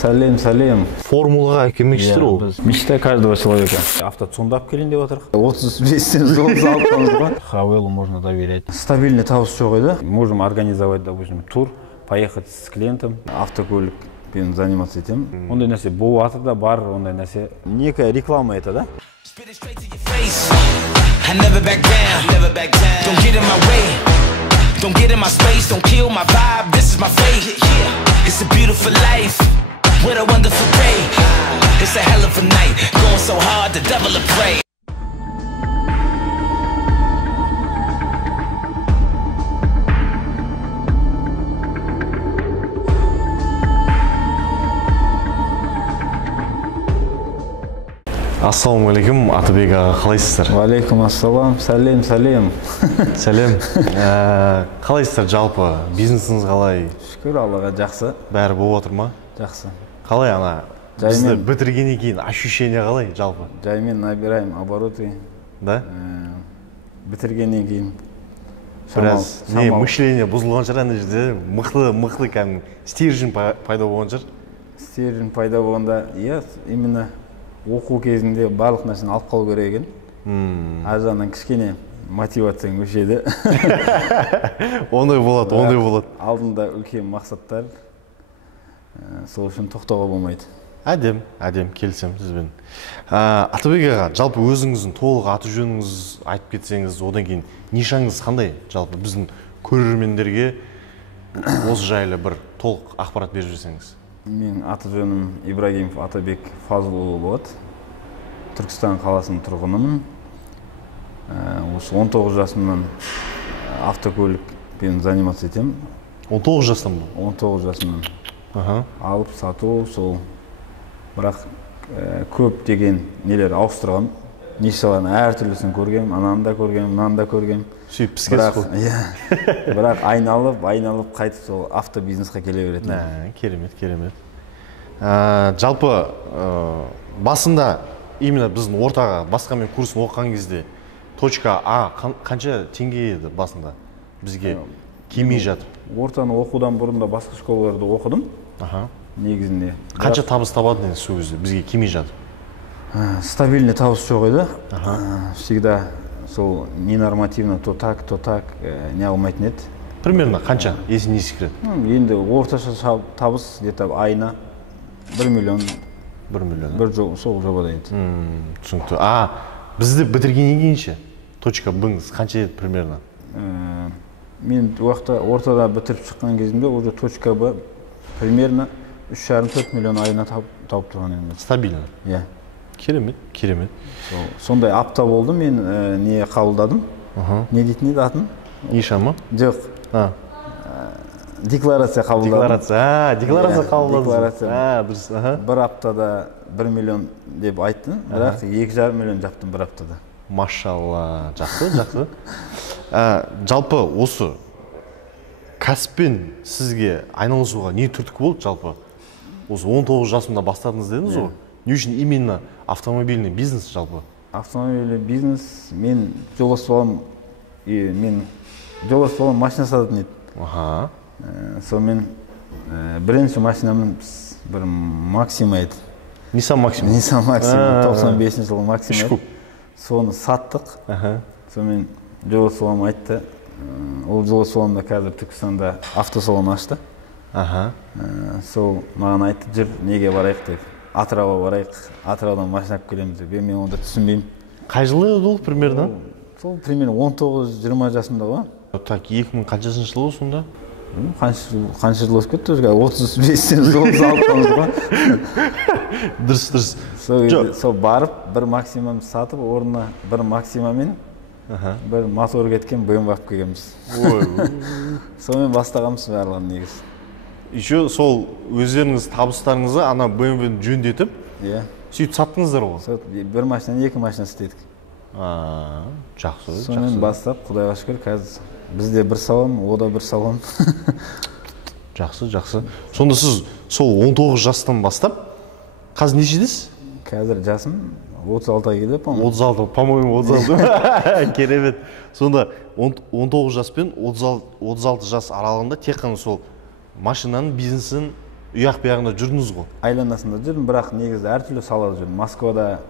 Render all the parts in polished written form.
Сәлем, сәлем. Формулаға келмекшісіздер ол? Мечта каждого человека. Автоцондап келейін деп отырық. 35-тен жол салыптамыз ғой. Хавелу можно доверять. Стабильный табыс жоқ еді. Можем организовать, допустим, тур, поехать с клиентом, автокөлікпен заниматься етем. Ондай нәрсе бұл атыда бар, ондай нәрсе. Некая реклама это, да? I never back down, never back down. Don't get in my way, don't get in my space, don't kill my vibe, this is my fate. It's a beautiful life, what a wonderful day. It's a hell of a night, going so hard, the devil will pray. Ассалаумағалейкум, Атабек аға, қалайсыздар? Уалейкум ассалам, сәлем, сәлем. Сәлем. Қалайсыздар жалпы? Бизнесіңіз қалай? Шүкір Аллаға, жақсы. Бәрі болып отыр ма? Жақсы. Қалай ана? Бізді бітіргеннен кейін ощущение қалай жалпы? Жаймен набираем обороты. Да? Бітіргеннен кейін. Біраз мышление бұзылған шығар ана жерде, мықты кәдімгі стержень пайда болған шығар? Стержень пайда болғанда, иә, именно оқу кезінде барлық нәрсені алып қалу керек екен. Ар жағынан кішкене мотивацияң өшеді. Ондай болады. Алдында үлкен мақсаттар, сол үшін тоқтауға болмайды. Әдем, келсем сізбен. Атабек аға, жалпы өзіңіздің толық аты жөніңіз айтып кетсеңіз, одан кейін нишаңыз қандай? Жалпы біздің көрермендерге осы жайлы бір толық ақпарат беріп жіберсеңіз. Мен аты жөнім Ибрагимов Атабек Фазылұлы болады. Түркістан қаласының тұрғынымын. Осы 19 жасымнан автокөлікпен заниматься етем. 19 жастан ба? 19 жасымнан. Алып сату, сол. Бірақ көп деген нелер ауыстырғам. Нишаларын әртүрлісін көргем, ананы да көргем, мынаны да көргем. Сөйтіп піскесіз ғой. Бірақ айналып қайтып сол автобизнесқа келе беретін. Керемет. Жалпы басында именно біздің ортаға басқамен курсын оқыған кезде точка А қанша теңге еді басында бізге келмей жатып? Ортаны оқудан бұрында басқа школаларда оқыдым. Негізінде. Қанша табыс табатын еді сол кезде бізге келмей жатып? Стабильный табыс жоқ еді. Всегда сол ненормативно, то так, не алмайтын еді. Примерно қанша, если не секрет? Енді орташа табыс где-то айына 1 миллион. 1 миллион. Бір сол жобада еді. Түсінікті. Бізді бітіргеннен кейінше точка Б-ңіз қанша еді примерно? Мен ортада бітіріп шыққан кезімде уже точка Б примерно 3,5-4 миллион айына тауып тұрған едім. Стабильно? Иә. Керемет. Сондай апта болды, мен не қабылдадым. Не дейтін еді атын? Ниша ма? Жоқ. Декларация қабылдадым. Декларация қабылдадым. Дұрыс. Бір аптада 1 миллион деп айттың, бірақ 2,5 миллион жаптым бір аптада. Машалла, жақсы. Жалпы осы кәсіппен сізге айналысуға не түрткі болды жалпы? Осы 19 жасымда бастадыңыз дедіңіз ғой. Не үшін именно автомобильный бизнес жалпы? Автомобильный бизнес, мен жолдас балам машина сататын еді. Сонымен бірінші машинамның бір Максима еді. Nissan Maxima? Nissan Maxima, 95 жылы Максима еді. Соны саттық. Сонымен жолдас балам айтты. Ол жолдас балам да қазір Түркістанда автосалон ашты. Сол маған айтты, жүр, неге барайық деп. Атырауға барайық, Атыраудан машина алып келеміз деп. Мен онда түсінбеймін. Қай жылы еді ол примерно? Сол примерно 19-20 жасымда ғой. Так, 2000 қаншасыншы жылы сонда? Қанша жыл өтіп кетті, 35-тен жол салыптамыз ғой. Дұрыс. Сол барып, бір Максимам сатып, орнына бір Максимамен бір мотор кеткен BMW алып келгенбіз. Сонымен бастағанбыз барлығын негіз. Еще сол өздеріңіз табыстарыңызы ана BMW-ні жөндетіп, сөйтіп саттыңыздар ғой? Бір машинаны 2 машина істедік. Жақсы. Сонымен бастап, Құдайға шүкір, қазір бізде бір салон, ода бір салон. Жақсы. Сонда сіз сол 19 жастан бастап, қазір нешедесіз? Қазір жасым 36-ға келді, по-моему. 36, по-моему 36. Керемет. Сонда 19 жас пен 36 жас аралығында тек қана сол машинаның бизнесін ұяқ бияғында жүрдіңіз ғой? Айланасында жүрдім, бірақ негізі әртүрлі салада жүрдім. Москвада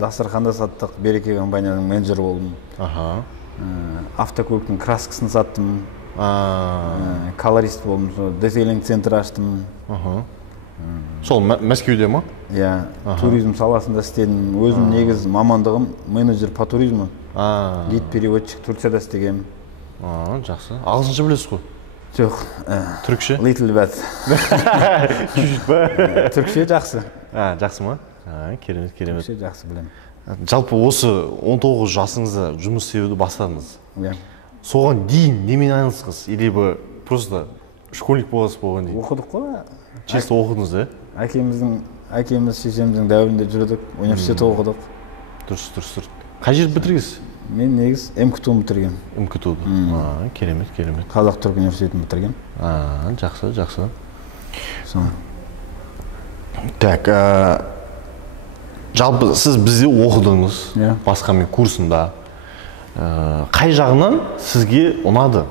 дастарханда саттық, Береке компанияның менеджері болдым. Автокөліктің краскасын саттым. Колорист болдым, детейлинг центр аштым. Сол Мәскеуде ма? Иә, туризм саласында істедім. Өзім негіз мамандығым менеджер по туризму. Гид переводчик Турцияда істегем. Жақсы. Ағылшынша білесіз ғой? Жоқ. Түркше? Little bit. Чуть-чуть ба? Түркше жақсы. Жақсы ма? Керемет, керемет. Түркше жақсы білем. Жалпы осы 19 жасыңызда жұмыс істеуді бастадыңыз. Иә. Соған дейін немен айналыстыңыз? Или просто школьник боласыз болған дейін? Оқыдық қой. Чисто оқыдыңыз, Әкеміз, шешеміздің дәуірінде жүрдік, университет оқыдық. Дұрыс. Қай жерді бітіргенсіз? Мен негіз МКТУ-ны бітіргем. МКТУ-ды. Керемет. Қазақ-Түрік университетін бітіргем. Жақсы. Сол. Так, жалпы сіз бізде оқыдыңыз, басқа мен курсында. Қай жағынан сізге ұнады?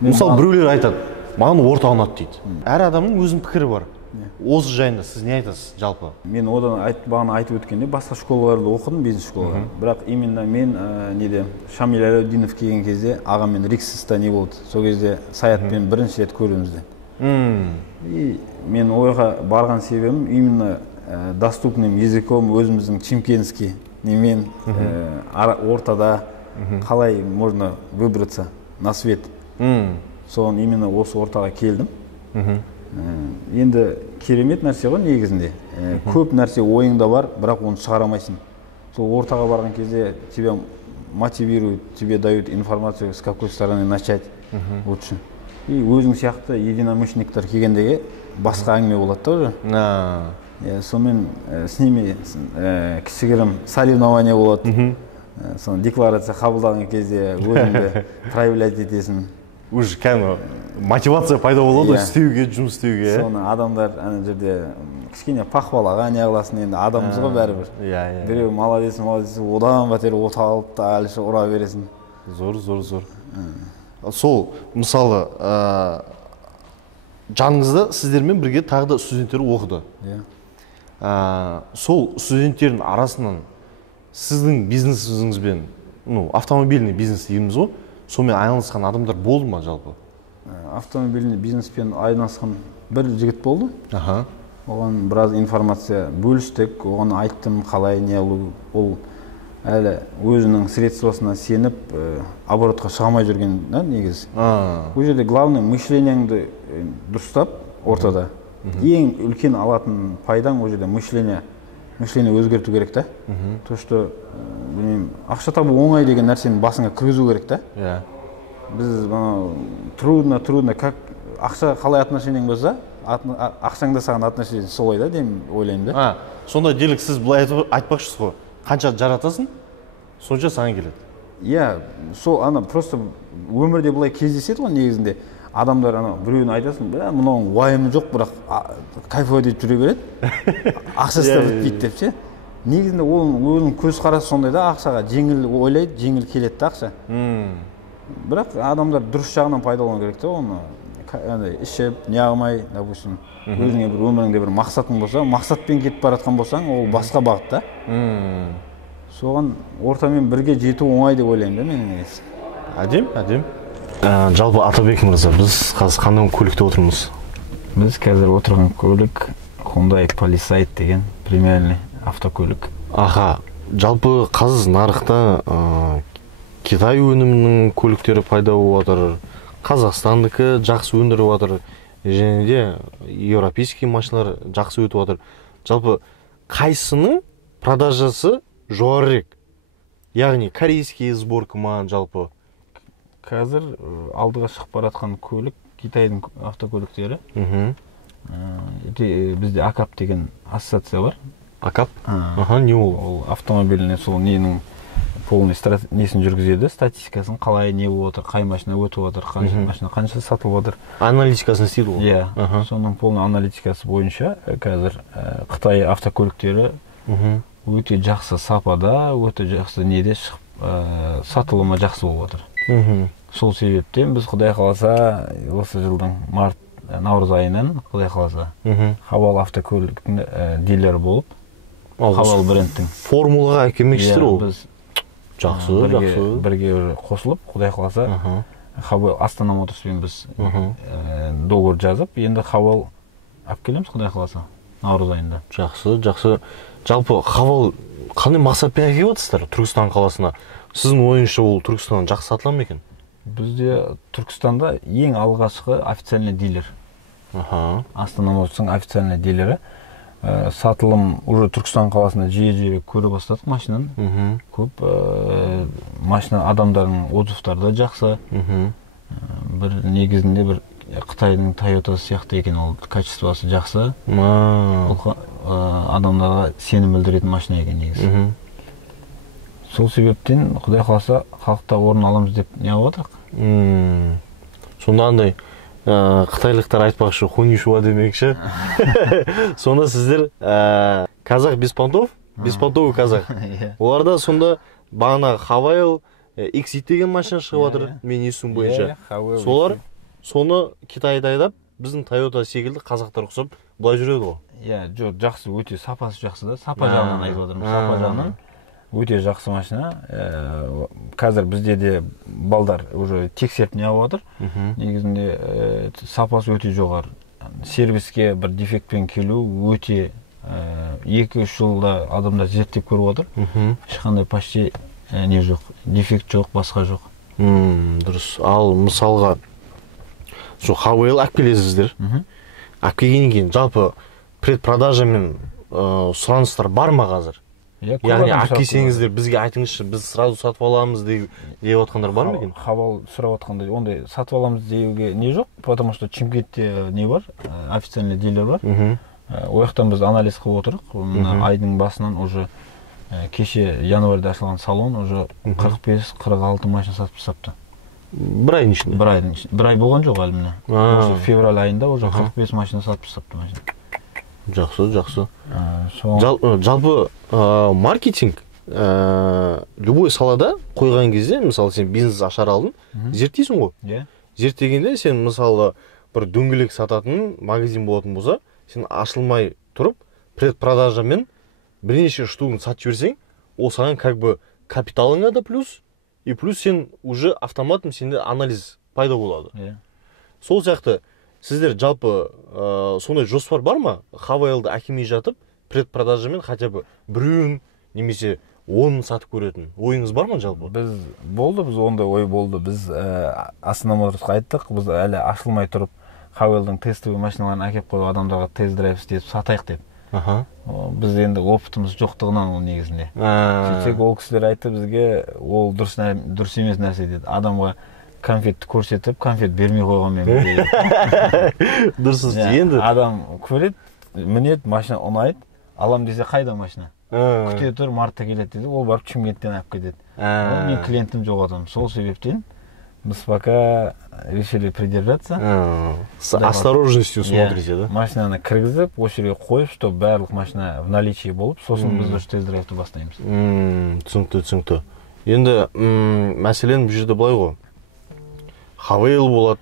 Мысалы, біреулер айтады, маған орта ұнады дейді. Әр адамның өзінің пікірі бар. Осы жайында сіз не айтасыз жалпы? Мен одан бағана айтып өткенде басқа школаларда оқыдым, бизнес школалар. Бірақ именно мен Шамил Әлеудинов келген кезде ағамен Риксиста не болды. Сол кезде Саятпен бірінші рет көруімізде. И мен ойға барған себебім именно доступным языком өзіміздің чемкенский немен ортада қалай можно выбраться на свет. Соған именно осы ортаға келдім. Енді керемет нәрсе ғой негізінде. Көп нәрсе ойыңда бар, бірақ оны шығарамайсың. Сол ортаға барған кезде тебя мотивируют, тебе дают информацию, с какой стороны начать лучше. И өзің сияқты единомышленниктер келгендегі басқа әңгіме болады да уже. Сонымен с ними кішігірім соревнование болады. Соны декларация қабылдаған кезде өзіңді проявлять етесің. Уже кәдімгі мотивация пайда болады істеуге, жұмыс істеуге. Соны адамдар ана жерде кішкене пахвалаға не қыласың, енді адамбыз ғой бәрібір. Біреу молодец, одан бетер от алып та әлі ұра бересің. Зор. Сол, мысалы, жаныңызда сіздермен бірге тағы да студенттер оқыды. Сол студенттердің арасынан сіздің бизнесіңізбен, автомобильный бизнес дейміз ғой, сонымен айналысқан адамдар болды ма жалпы? Автомобильный бизнеспен айналысқан бір жігіт болды. Оған біраз информация бөлістік, оған айттым қалай не алу. Ол әлі өзінің средствосына сеніп, оборотқа шығамай жүрген негіз. Бұл жерде главный мышленияңды дұрыстап ортада. Ең үлкен алатын пайдаң ол жерде мышление өзгерту керек та. То, что ақша табу оңай деген нәрсені басыңа кіргізу керек та. Біз трудно, как ақша қалай отношениең болса, ақшаң да саған отношение солай да деймін, ойлаймын да. Сонда делік сіз бұлай айтпақшысыз ғой, қанша жаратасың, сонша саған келеді. Иә, сол просто өмірде бұлай кездеседі ғой негізінде. Адамдар біреуін айтасың, мынауың уайымы жоқ, бірақ кайфовать етіп жүре береді. Ақшасы да бітпейді деп ше. Негізінде оның көзқарасы сондай да, ақшаға жеңіл ойлайды, жеңіл келеді да ақша. Бірақ адамдар дұрыс жағынан пайдалану керек та, оны ішіп, не қылмай, допустим, өзіңе бір өміріңде бір мақсатың болса, мақсатпен кетіп баратқан болсаң, ол басқа бағыт та. Соған ортамен бірге жету оңай деп ойлаймын да менің негізі. Әдем. Жалпы Атабек мырза, біз қазір қандай көлікте отырмыз? Біз қазір отырған көлік Hyundai Palisade деген премиальный автокөлік. Жалпы қазір нарықта Китай өнімінің көліктері пайда болып жатыр, Қазақстандікі жақсы өндіріп жатыр, және де европейский машиналар жақсы өтіп жатыр. Жалпы қайсының продажасы жоғарырақ? Яғни корейский сборка ма жалпы? Қазір алдыға шығып баратқан көлік Китайдың автокөліктері. Бізде АКАП деген ассоциация бар. АКАП? Не ол? Ол автомобильный сол ненің полный несін жүргізеді, статистикасын қалай не болып отыр, қай машина өтіп отыр, машина қанша сатылып отыр. Аналитикасын істейді ол? Иә, соның полный аналитикасы бойынша қазір Қытай автокөліктері өте жақсы сапада, өте жақсы неде шығып, сатылымы жақсы болып отыр. Сол себептен біз Құдай қаласа осы жылдың наурыз айынан құдай қаласа Хавал автокөліктің дилері болып Хавал брендтің формулаға әкелмекшісіздер ол. біз Жақсы. бірге қосылып құдай қаласа Хавал Астана Моторспен біз договор жазып енді Хавал алып келеміз құдай қаласа наурыз айында. Жақсы. Жалпы Хавал қандай мақсатпен әкеліп жатсыздар Түркістан қаласына? Сіздің ойыңызша ол Түркістаннан жақсы сатыла ма екен? Бізде Түркістанда ең алғашқы официальный дилер. Астана Моторстың официальный дилері. Сатылым уже Түркістан қаласында жиі көре бастадық машинаны. Көп машина адамдардың отзывтары да жақсы. Бір негізінде бір Қытайдың Тойотасы сияқты екен, ол качествосы жақсы. Адамдарға сенім білдіретін машина екен негізі. Сол себептен құдай қаласа халықта орын аламыз деп не алып отырық. Сонда андай қытайлықтар айтпақшы хунишуа демекші. Сонда сіздер казах беспонтовый казах. Оларда сонда бағана Хавайл X деген машина шығып жатыр, мен естуім бойынша. Солар соны Китайда айдап, біздің Toyota секілді қазақтар ұқсап былай жүреді ғой. Жоқ, жақсы, өте сапасы жақсы да. Сапа жағынан айтып отырмын. Сапа жағынан өте жақсы машина. Қазір бізде де балдар уже тексеріп не алып жатыр. Негізінде сапасы өте жоғары. Сервиске бір дефектпен келу өте 2-3 жылда адамдар зерттеп көріп отыр. Ешқандай почти не жоқ, дефект жоқ, басқа жоқ. Дұрыс. Ал мысалға Хавейл алып келесіздер. Алып келгеннен кейін жалпы предпродажамен сұраныстар бар ма қазір? Яғни алып келсеңіздер бізге айтыңызшы, біз сразу сатып аламыз деп отқандар бар ма екен? Хавал сұрап отқандай ондай сатып аламыз деуге не жоқ, потому что Чимкентте не бар, официальный дилер бар. Ол жақтан біз анализ қылып отырық. Айдың басынан уже кеше январьда ашылған салон уже 45-46 машина сатып тастапты. Бір айдың ішінде? Бір ай болған жоқ әлі міне. Осы февраль айында уже 45 машина сатып тастапты машина. Жақсы. Жалпы маркетинг любой салада қойған кезде, мысалы сен бизнес ашар алдын, зерттейсің ғой. Зерттегенде сен мысалы бір дөңгелек сататын магазин болатын болса, сен ашылмай тұрып, предпродажамен бірнеше штугын сатып жіберсең, ол саған как бы капиталыңа да плюс, и плюс сен уже автоматом сенде анализ пайда болады. Сол сияқты сіздер жалпы сондай жоспар бар ма? Хавайлды әкелмей жатып, предпродажамен хотя бы біреуін немесе 10 сатып көретін ойыңыз бар ма жалпы? Біз ондай ой болды. Біз Астана Моторсқа айттық, біз әлі ашылмай тұрып, Хавайлдың тестовый машиналарын әкеп қойып, адамдарға тест-драйв істетіп сатайық деп. Біз енді опытымыз жоқтығынан ол негізінде. Сөйтсек ол кісілер айтты бізге, ол дұрыс емес нәрсе деді. Адамға конфетті көрсетіп, конфет бермей қойғанмен бірге. Дұрсыз енді. Адам көреді, мінеді, машина ұнайды, алам десе қайда машина? Күте тұр, мартта келеді деді, ол барып Чимкенттен алып кетеді. Мен клиентім жоқ адам. Сол себептен мы пока решили придержаться. С осторожностью смотрите, да? Машинаны кіргізіп, очередь қойып, чтобы барлық машина в наличии болып, сосын біз уже тест-драйвты бастаймыз. Түсінікті. Енді мәселен бұл жерде былай ғой. Хавейл болады,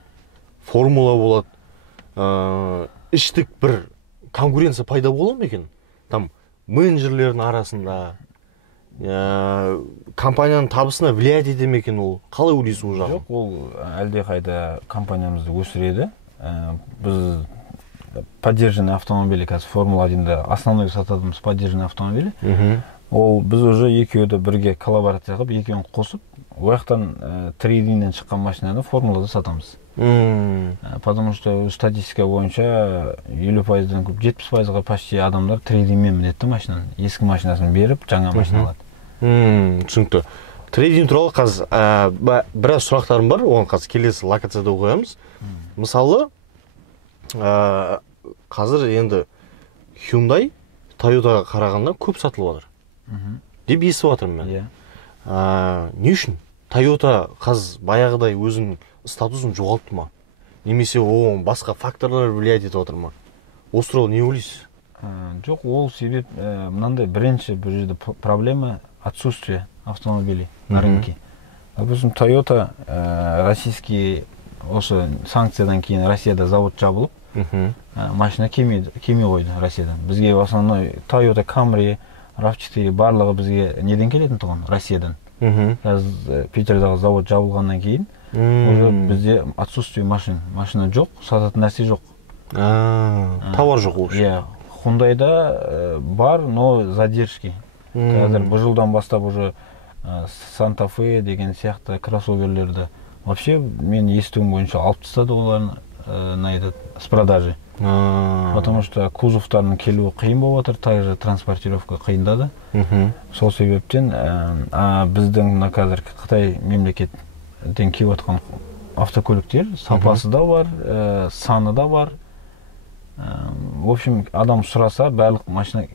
формула болады. Іштік бір конкуренция пайда болады ма екен? Там менеджерлердің арасында, компанияның табысына влиять ете ме екен ол? Қалай ойлайсыз ол жағын? Жоқ, ол әлде қайда компаниямызды өсіреді. Біз поддержанный автомобили, қазір Формула 1-да основной сататымыз поддержанный автомобили. Ол біз уже екеуді бірге коллаборация қылып, екеуін қосып, ол жақтан трейдингнен шыққан машинаны формулада сатамыз. Потому что статистика бойынша 50%-дан көп 70%-ға почти адамдар трейдингмен мінеді машинаны. Ескі машинасын беріп, жаңа машина алады. Түсінікті. Трейдинг туралы қазір біраз сұрақтарым бар, оған қазір келесі локацияда қоямыз. Мысалы, қазір енді Hyundai Toyotaға қарағанда көп сатылып жатыр. Деп естіп жатырмын мен. Не үшін? Toyota қазір баяғыдай өзінің статусын жоғалтты ма? Немесе оған басқа факторлар влиять етіп отыр ма? Осы туралы не ойлайсыз? Жоқ, ол себеп мынандай бірінші бір жерде проблема отсутствие автомобилей на рынке. Допустим, Toyota российский осы санкциядан кейін Россияда завод жабылып, Машина келмей қойды Россиядан. Бізге в основной Toyota Camry, RAV4 барлығы бізге неден келетін тұғын? Россиядан. Қазір Питердағы завод жабылғаннан кейін уже бізде отсутствие машина жоқ, сататын нәрсе жоқ. Товар жоқ ол. Иә, Hyundai'да бар, но задержки. Қазір бұл жылдан бастап уже Santa Fe деген сияқты кроссоверлерді вообще мен естуім бойынша алып тастады оларын на этот с продажи. Потому что кузовтардың келуі қиын болып отыр, также транспортировка қиындады. Сол себептен біздің қазір Қытай мемлекеттен келіп отқан автокөліктер сапасы да бар, саны да бар. В общем, адам сұраса, барлық машина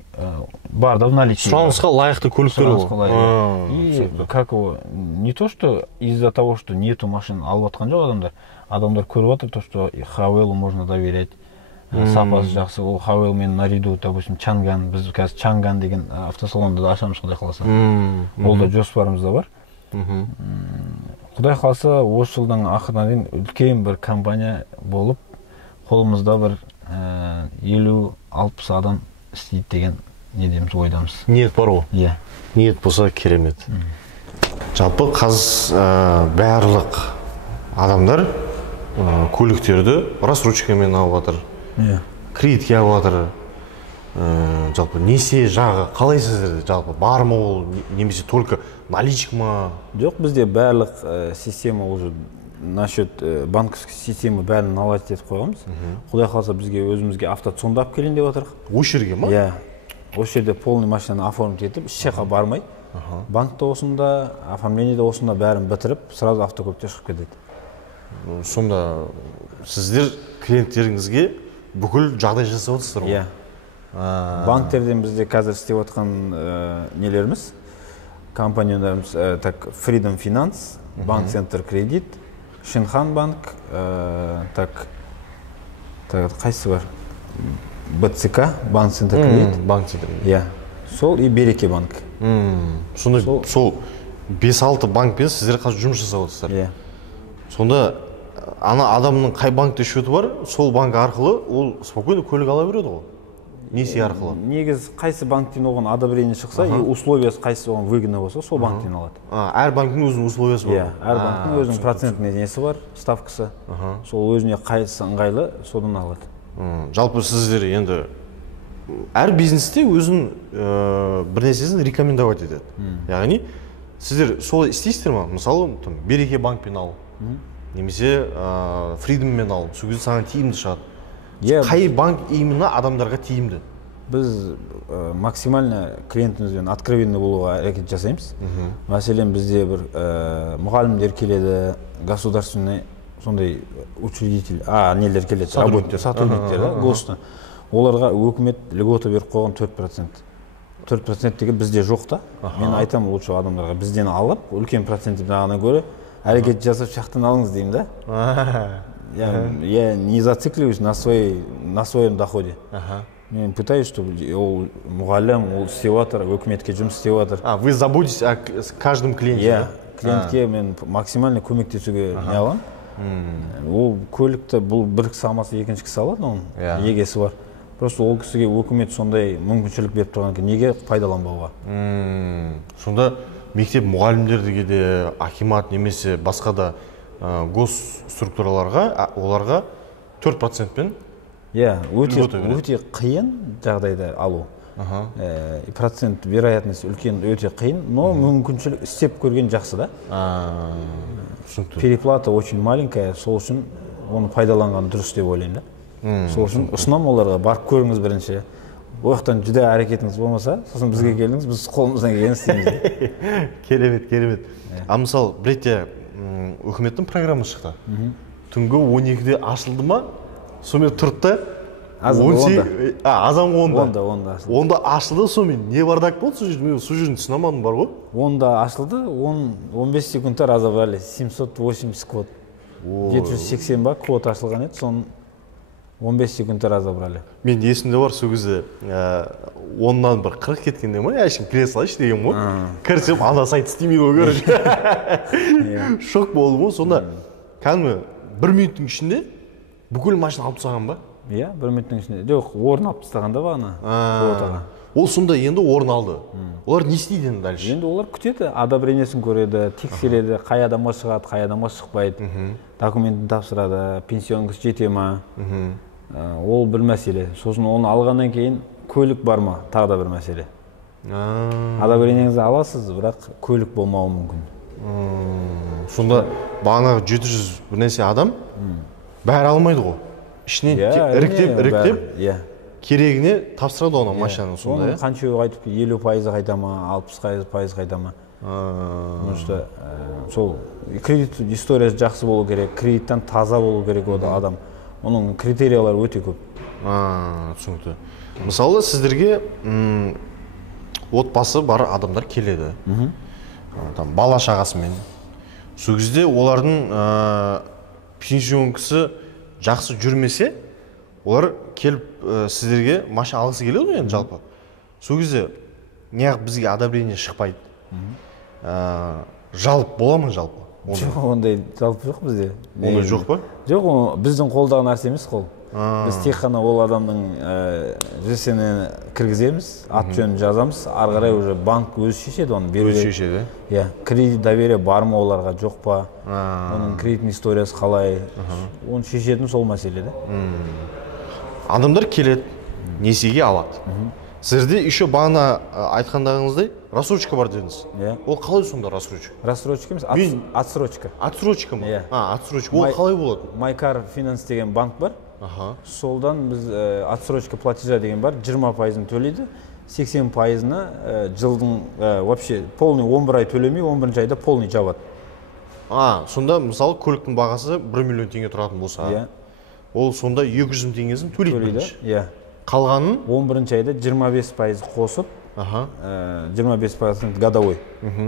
бар да в наличии. Сұранысқа лайықты көліктер ол. И как его, не то, что из-за того, что нету машин алып отқан жоқ адамдар көріп отыр, то, что Хавейлу можно доверять. Сапасы жақсы, ол Хавейлмен наряду, допустим, Чанган, біз қазір Чанган деген автосалонды да ашамыз құдай қаласа. Ол да жоспарымызда бар. Құдай қаласа, осы жылдың ақырына дейін үлкен бір компания болып, қолымызда бір 50-60 адам істейді деген недеміз, ойдамыз. Ниет бар ғой? Иә. Ниет болса керемет. Жалпы қазір барлық адамдар көліктерді рассрочкамен алып жатыр. Кредитке алып жатыр. Жалпы несие жағы қалай сіздерде? Жалпы бар ма ол, немесе только наличка ма? Жоқ, бізде барлық система уже насчет банковской системы бәрін наладить етіп қойғанбыз. Құдай қаласа бізге өзімізге автоцонды алып келейін деп отырық. Осы жерге ма? Иә. Осы жерде полный машинаны оформить етіп, еш жаққа бармай, банкта осында, оформлениеде осында бәрін бітіріп, сразу автокөлікте шығып кетеді. Сонда сіздер клиенттеріңізге бүкіл жағдай жасап отырсыздар ғой? Иә. Банктерден бізде қазір істеп отқан нелеріміз, компанияларымыз, так, Freedom Finance, Bank Center Credit, Шинхан банк, так, қайсы бар? БЦК, Bank Center Credit. Банк Center. Иә. Сол и Береке банк. Сонда сол 5-6 банкпен сіздер қазір жұмыс жасап отырсыздар. Иә. Сонда ана адамның қай банкте счеті бар, сол банк арқылы ол спокойно көлік ала береді ғой. Несие арқылы. Негіз қайсы банктен оған одобрение шықса, и условиясы қайсы оған выгодно болса, сол банктен алады. Әр банктың өзінің условиясы бар. Иә, әр банктың өзінің процентный несі бар, ставкасы. Сол өзіне қайсы ыңғайлы, содан алады. Жалпы сіздер енді әр бизнесте өзін бір нәрсесін рекомендовать етеді. Яғни сіздер солай істейсіздер ма? Мысалы, Береке банкпен ал, немесе Freedomмен ал, сол кезде саған тиімді шығады. Қай банк именно адамдарға тиімді? Біз максимально клиентімізбен откровенный болуға әрекет жасаймыз. Мәселен, бізде бір мұғалімдер келеді, государственный сондай учредитель, нелер келеді, работниктер, сотрудниктер, госты. Оларға өкімет льгота беріп қойған 4%. 4% деген бізде жоқ та. Мен айтам лучше адамдарға бізден алып, үлкен процентіне көре әрекет жасап шақтан алыңыз деймін да. Я не зацикливаюсь на своем доходе. Мен пытаюсь, чтобы ол мұғалім, ол істеп жатыр, өкіметке жұмыс істеп жатыр. Вы заботитесь о каждом клиенте? Иә, клиентке мен максимально көмектесуге не аламын. Ол көлікті бұл бір кісі алмаса екінші кісі алады, оның егесі бар. Просто ол кісіге өкімет сондай мүмкіншілік беріп тұрған екен, неге пайдаланбауға? Сонда мектеп мұғалімдерге де, акимат немесе басқа да госструктураларға, оларға 4%-пен өте қиын жағдайда алу. Процент вероятность үлкен, өте қиын, но мүмкіншілік істеп көрген жақсы да. Переплата очень маленькая, сол үшін оны пайдаланған дұрыс деп ойлаймын да. Сол үшін ұсынам оларға, барып көріңіз бірінші. Ояқтан жүдә әрекетіңіз болмаса, сосын бізге келіңіз, біз қолымыздан келген істейміз. Керемет. Мысалы, біретте үкіметтің программасы шықты. Түнгі 12-де ашылды ма, сонымен тұртты, азан 10-да. Онда ашылды, сонымен не бардак болды, сол жерін түсінамадым бар ғой? Онда ашылды, 15 секундта разобрали, 780 код. 780 ба код ашылған еді, соны 15 секундта разобрали. Мен есімде бар, сол кезде 10-нан бір 40 кеткенде ма, әшім кіре салайшы деген ғой. Кірсем, ана сайт істемей ғой көріп. Шок болды ғой, сонда кәдімгі 1 минуттың ішінде бүкіл машина алып тастаған ба? Иә, 1 минуттың ішінде. Жоқ, орын алып тастаған да бағана. Квотаға. Ол сонда енді орын алды. Олар не істейді енді дальше? Енді олар күтеді, одобрениесін көреді, тексереді, қай адамға шығады, қай адамға шықпайды, документін тапсырады, пенсионыңыз жете ма. Ол бір мәселе. Сосын оны алғаннан кейін көлік бар ма, тағы да бір мәселе. Одобрениеңізді аласыз, бірақ көлік болмауы мүмкін. Сонда бағанағы 700 бір нәрсе адам бәрі алмайды ғой. Ішінен іріктеп керегіне тапсырады оны машинаның сонда. Оның қанша қайтып 50% қайта ма, 60% қайта ма. Потому что сол кредит историясы жақсы болу керек, кредиттен таза болу керек адам. Оның критериялары өте көп. Түсінікті. Мысалы сіздерге отбасы бар адамдар келеді. Бала шағасымен. Сол кезде олардың пенсионкасы жақсы жүрмесе, олар келіп сіздерге машина алғысы келеді ғой енді жалпы. Сол кезде неғып бізге одобрение шықпайды? Жалпы бола ма жалпы? Жоқ, ондай жалпы жоқ бізде. Ондай жоқ па? Жоқ, біздің қолдағы нәрсе емес қол. Біз тек қана ол адамның жесенені кіргіземіз, ат жөнін жазамыз, ары қарай уже банк өзі шешеді оны беруге. Өзі шешеді? Иә, кредит доверие бар ма оларға, жоқ па, оның кредитный историясы қалай, оны шешетін сол мәселе да. Адамдар келеді, несиеге алады. Сіздерде еще бағана айтқандағыңыздай рассрочка бар дедіңіз. Ол қалай сонда рассрочка? Рассрочка емес, отсрочка. Отсрочка ма? Отсрочка. Ол қалай болады? Майкар Финанс деген банк бар. Солдан біз отсрочка платежа деген бар, 20%-ын төлейді, 80%-ны жылдың вообще полный 11 ай төлемей, 11 айда полный жабады. Сонда мысалы көліктің бағасы 1 миллион теңге тұратын болса, ол сонда 200 мың теңгесін төлейді. Қалғанын 11 айда 25% қосып, 25% годовой.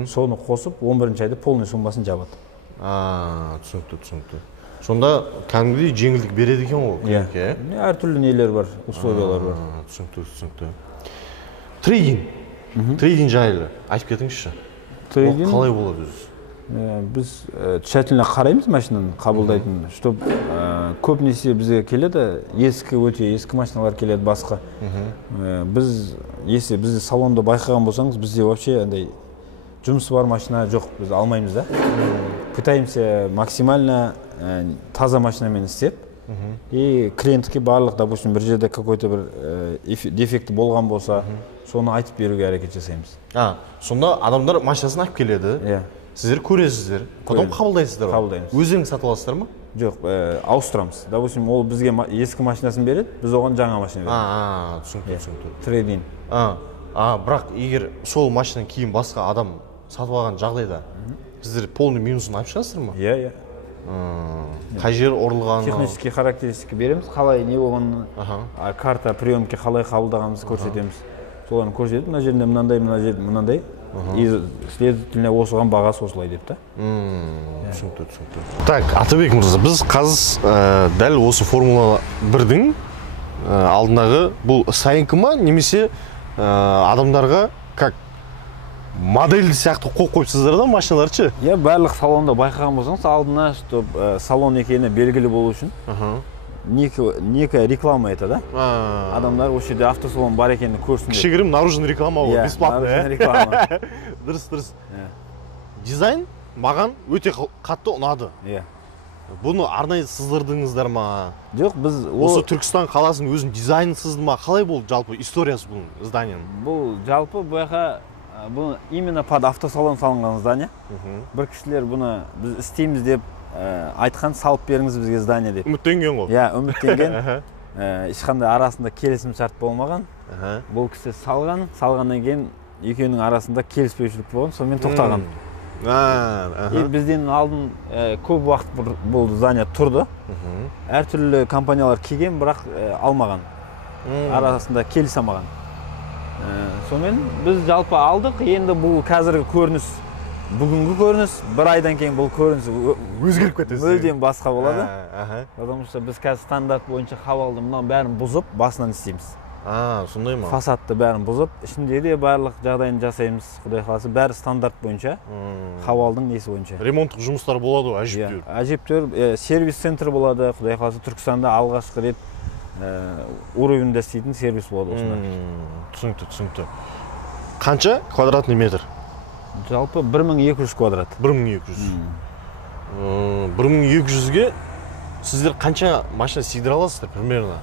Соны қосып 11 айда полный суммасын жабады. Түсінікті. Сонда кәдімгідей жеңілдік береді екен ол клиентке? Әртүрлі нелер бар, условиялар бар. Түсінікті. Трейдинг жайлы айтып кетіңізші. Ол қалай болады өзі? Біз тщательно қараймыз машинаны қабылдайтын, чтоб көбінесе бізге келеді, өте ескі машиналар келеді басқа. Бізді салонда байқаған болсаңыз, бізде вообще жұмысы бар машина жоқ, біз алмаймыз да. Пытаемся максимально таза машинамен істеп, и клиентке барлық, допустим, бір жерде какой-то бір дефекті болған болса, соны айтып беруге әрекет жасаймыз. Сонда адамдар машинасын алып келеді, сіздер көресіздер, потом қабылдайсыздар? Қабылдаймыз. Өздеріңіз сатып аласыздар ма? Жоқ, ауыстырамыз. Допустим, ол бізге ескі машинасын береді, біз оған жаңа машина береді. Түсінікті. Трейдинг. Бірақ егер сол машинаны кейін басқа адам сатып алған жағдайда, сіздер полный минусын алып шығасыздар ма? Иә. Қай жер ұрылғанын? Технический характеристика береміз, қалай не болғанын, карта приемке қалай қабылдағанымызды көрсетеміз. Соларын көрсетіп, мына жерінде мынандай, мына жерінде мынандай, и следовательно осыған бағасы осылай деп та. Түсінікті. Так, Атабек мырза, біз қазір дәл осы Формула 1-дің алдындағы бұл сайынқы ма, немесе адамдарға как модельді сияқты қойыпсыздар да машиналарчы? Барлық салонда байқаған болсаңыз, алдына, чтоб салон екені белгілі болу үшін, некая реклама это, да? Адамдар осы жерде автосалон бар екенін көрсін. Кішігірім наружный реклама ғой, бесплатно. Наружный реклама. Дұрыс. Дизайн маған өте қатты ұнады. Бұны арнайы сыздырдыңыздар ма? Жоқ, біз осы Түркістан қаласының өзінің дизайны сызды ма? Қалай болды жалпы историясы бұл зданияның? Бұл жалпы бұяқа именно под автосалон салынған здания. Бір кісілер бұны біз істейміз деп айтқан, салып беріңіз бізге здание деп. Үміттенген ғой? Үміттенген. Ешқандай арасында келісім шарт болмаған. Бұл кісі салғаннан кейін екеуінің арасында келіспеушілік болған, сонымен тоқтаған. Бізден алдын көп уақыт бұл здание тұрды. Әртүрлі компаниялар келген, бірақ алмаған. Арасында келісе алмаған. Сонымен біз жалпы алдық, енді бұл қазіргі көрініс, бүгінгі көрініс, бір айдан кейін бұл көрініс өзгеріп кетеді. Мүлдем басқа болады. Потому что біз қазір стандарт бойынша хавалды мұнан бәрін бұзып, басынан істейміз. Сондай ма? Фасадты бәрін бұзып, ішінде де барлық жағдайын жасаймыз, Құдай қаласа, бәрі стандарт бойынша, хавалдың несі бойынша. Ремонттық жұмыстар болады ғой, әжептәуір? Әжептәуір, сервис центр болады, Құдай қаласа, Түркістанда алғашқы рет уровеньде істейтін сервис болады осында. Түсінікті. Қанша квадратный метр? Жалпы 1200 квадрат. 1200. 1200-ге сіздер қанша машина сыйдыра аласыздар примерно?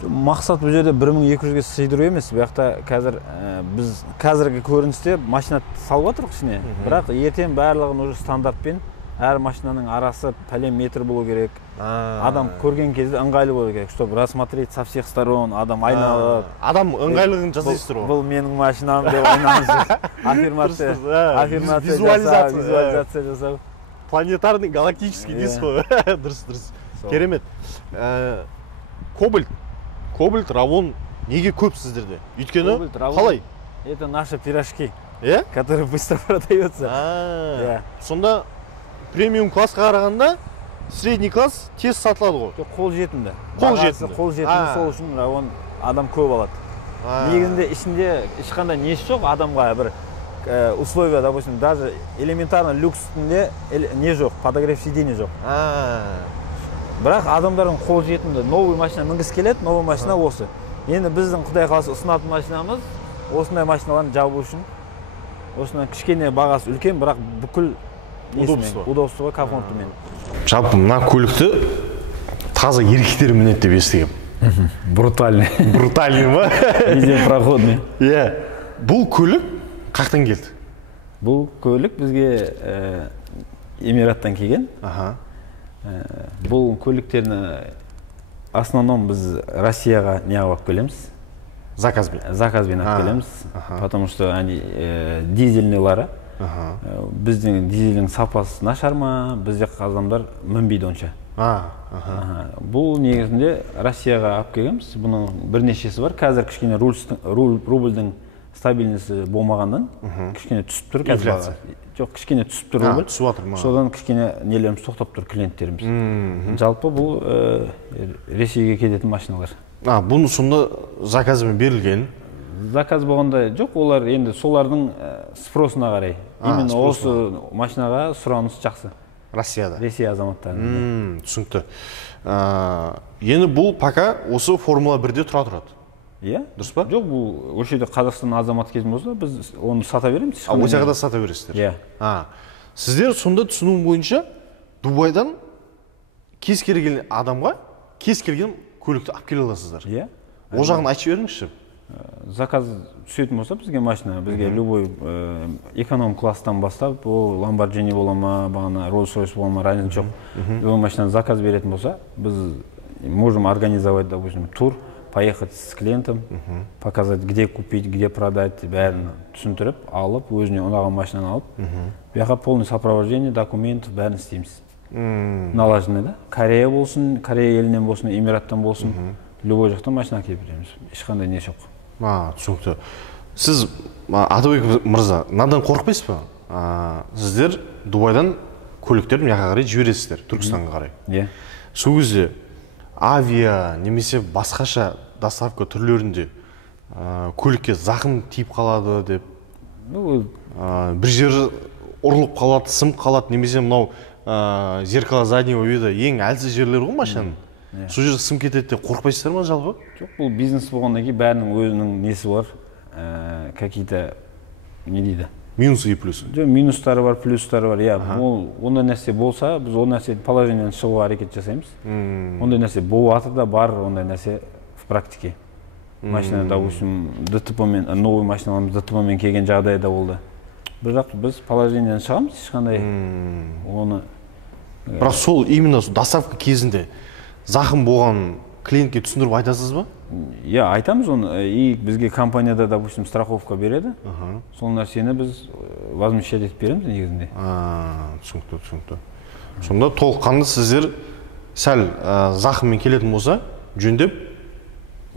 Мақсат бұл жерде 1200-ге сыйдыру емес. Бұяқта қазір біз қазіргі көріністе машина салып жатырмық ішіне. Бірақ ертең барлығын уже стандартпен әр машинаның арасы пәлен метр болу керек. Адам көрген кезде ыңғайлы болу керек, чтобы рассмотреть со всех сторон, адам айналып. Адам ыңғайлығын жасайсыздар ғой. Бұл менің машинам деп айналып аффирмация визуализация жасап. Планетарный, галактический дейсіз ғой. Дұрыс. Керемет. Кобальт, равон неге көп сіздерде? Өйткені қалай? Это наши пирожки, которые быстро продаются. Сонда премиум классқа қарағанда средний класс тез сатылады ғой. Қолжетімді. Қолжетімді. Сол үшін равон адам көп алады. Негізінде ішінде ешқандай несі жоқ, адамға бір условия, допустим, даже элементарно люксінде не жоқ, подогрев сиденье жоқ. Бірақ адамдардың қолжетімді. Новый машина мінгісі келеді, новый машина осы. Енді біздің Құдай қаласа ұсынатын машинамыз осындай машиналарын жабу үшін. Осынан кішкене бағасы үлкен, бірақ бүкіл удобствоға комфортымен. Жалпы мына көлікті таза еркектер мінеді деп естігем. Брутальный. Брутальный ма? Везде проходный. Бұл көлік қақтан келді? Бұл көлік бізге Эмираттан келген. Бұл көліктерді основном біз Россияға неғып алып келеміз. Заказбен алып келеміз. Потому что они дизельнелары. Біздің дизельдің сапасы нашар ма, бізде адамдар мінбейді онша. Бұл негізінде Россияға алып келгенбіз. Бұның бірнешесі бар. Қазір кішкене рубльдің стабильнесі болмағандан кішкене түсіп тұр. Инфляция. Жоқ, кішкене түсіп тұр рубль. Түсіп жатыр ма? Содан кішкене нелеріміз тоқтап тұр, клиенттеріміз. Жалпы бұл Ресейге кететін машиналар. Бұны сонда заказымен берілген? Заказ болғанда жоқ, олар енді солардың спросына қарай. Именно осы машинаға сұраныс жақсы. Россияда? Ресей азаматтарының. Түсінікті. Енді бұл пока осы Формула 1-де тұра тұрады? Дұрыс па? Жоқ, бұл осы жерде Қазақстан азаматы кезім болса, біз оны сата береміз. Осы жағада сата бересіздер? Сіздер сонда түсінуім бойынша Дубайдан кез келген адамға кез келген көлікті алып келе аласыздар? Ол жағын айтып беріңізші. Заказ түсетін болса бізге машина, бізге любой эконом класстан бастап, ол Lamborghini бола ма, бағана Rolls-Royce бола ма, разница жоқ. Любой машинаны заказ беретін болса, біз можем организовать, допустим, тур, поехать с клиентом, показать, где купить, где продать, бәрін түсіндіріп, алып, өзіне ұнаған машинаны алып, бұяқа полный сопровождение, документов, бәрін істейміз. Налаженный, да? Корея болсын, Корея елінен болсын, Эмираттан болсын, любой жақтан машина әкеліп береміз. Ешқандай не жоқ. Түсінікті. Сіз, Атабек мырза, мынадан қорықпайсыз ба? Сіздер Дубайдан көліктерін яқа қарай жібересіздер, Түркістанға қарай. Сол кезде авиа немесе басқаша доставка түрлерінде көлікке зақым тиіп қалады деп, бір жері ұрылып қалады, сынып қалады, немесе мынау зеркало заднего вида ең әлсіз жерлер ғой машинаның. Сол жерде сынып кетеді деп қорықпайсыздар ма жалпы? Жоқ, бұл бизнес болғаннан кейін бәрінің өзінің несі бар, какие-то не дейді? Минусы и плюсы. Жоқ, минустары бар, плюстары бар. Ондай нәрсе болса, біз ол нәрсе положениеден шығуға әрекет жасаймыз. Ондай нәрсе болып жатыр да бар, ондай нәрсе в практике. Машина, допустим, ДТП-мен, новый машиналарымыз ДТП-мен келген жағдайда болды. Бірақ біз положениеден шығамыз, ешқандай оны. Бірақ сол именно доставка кезінде зақым болған клиентке түсіндіріп айтасыз ба? Айтамыз оны. И бізге компанияда, допустим, страховка береді. Сол нәрсені біз возмещать етіп береміз негізінде. Түсінікті. Сонда толыққанды сіздер сәл зақыммен келетін болса, жөндеп,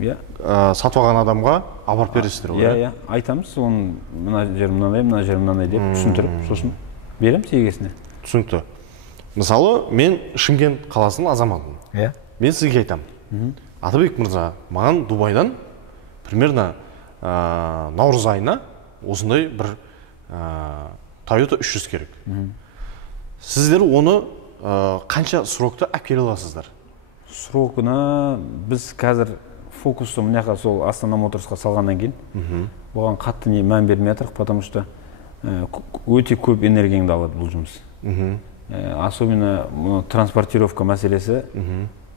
сатып алған адамға апарып бересіздер ғой? Айтамыз, оны мына жер мынандай деп түсіндіріп, сосын береміз егесіне. Түсінікті. Мысалы, мен Шымкент қаласының азаматымын. Мен сізге айтам. Атабек мырза, маған Дубайдан примерно наурыз айына осындай бір Toyota 300 керек. Сіздер оны қанша срокта әкеле аласыздар? Срокына біз қазір фокусты мынақа сол Астана Моторсқа салғаннан кейін бұған қатты не мән бермей жатырық, потому что өте көп энергияңды алады бұл жұмыс. Особенно транспортировка мәселесі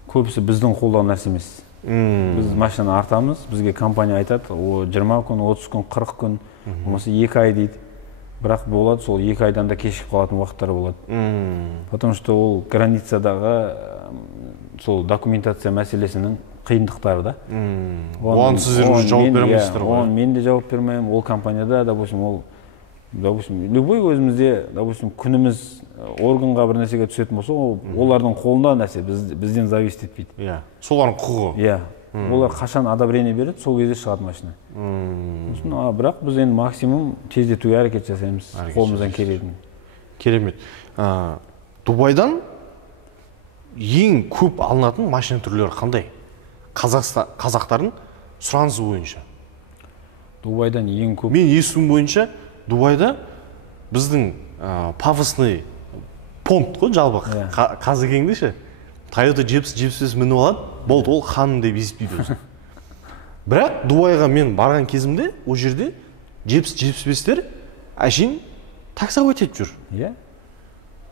көбісі біздің қолдағы нәрсе емес. Біз машинаны артамыз, бізге компания айтады, о 20 күн, 30 күн, 40 күн, болмаса 2 ай дейді. Бірақ болады, сол 2 айдан да кешігіп қалатын уақыттар болады. Потому что ол границадағы сол документация мәселесінің қиындықтары да. Оған сіздер уже жауап беремейсіздер ғой? Мен де жауап бермеймін, ол компанияда, допустим, любой өзімізде, допустим, күніміз органға бір нәрсеге түсетін болса, олардың қолында нәрсе, бізден зависит етпейді. Солардың құқығы. Олар қашан одобрение береді, сол кезде шығады машина. Бірақ біз енді максимум тездетуге әрекет жасаймыз, қолымыздан келетін. Керемет. Дубайдан ең көп алынатын машина түрлері қандай? Қазақтардың сұранысы бойынша. Дубайдан ең көп. Мен естуім бойынша Дубайда біздің пафосный понт қой жалпы қазекеңді ше. Toyota 70-75 мініп алады, болды, ол ханым деп есептейді өзі. Бірақ Дубайға мен барған кезімде, о жерде 70-75-тер әшейін таксовать етіп жүр.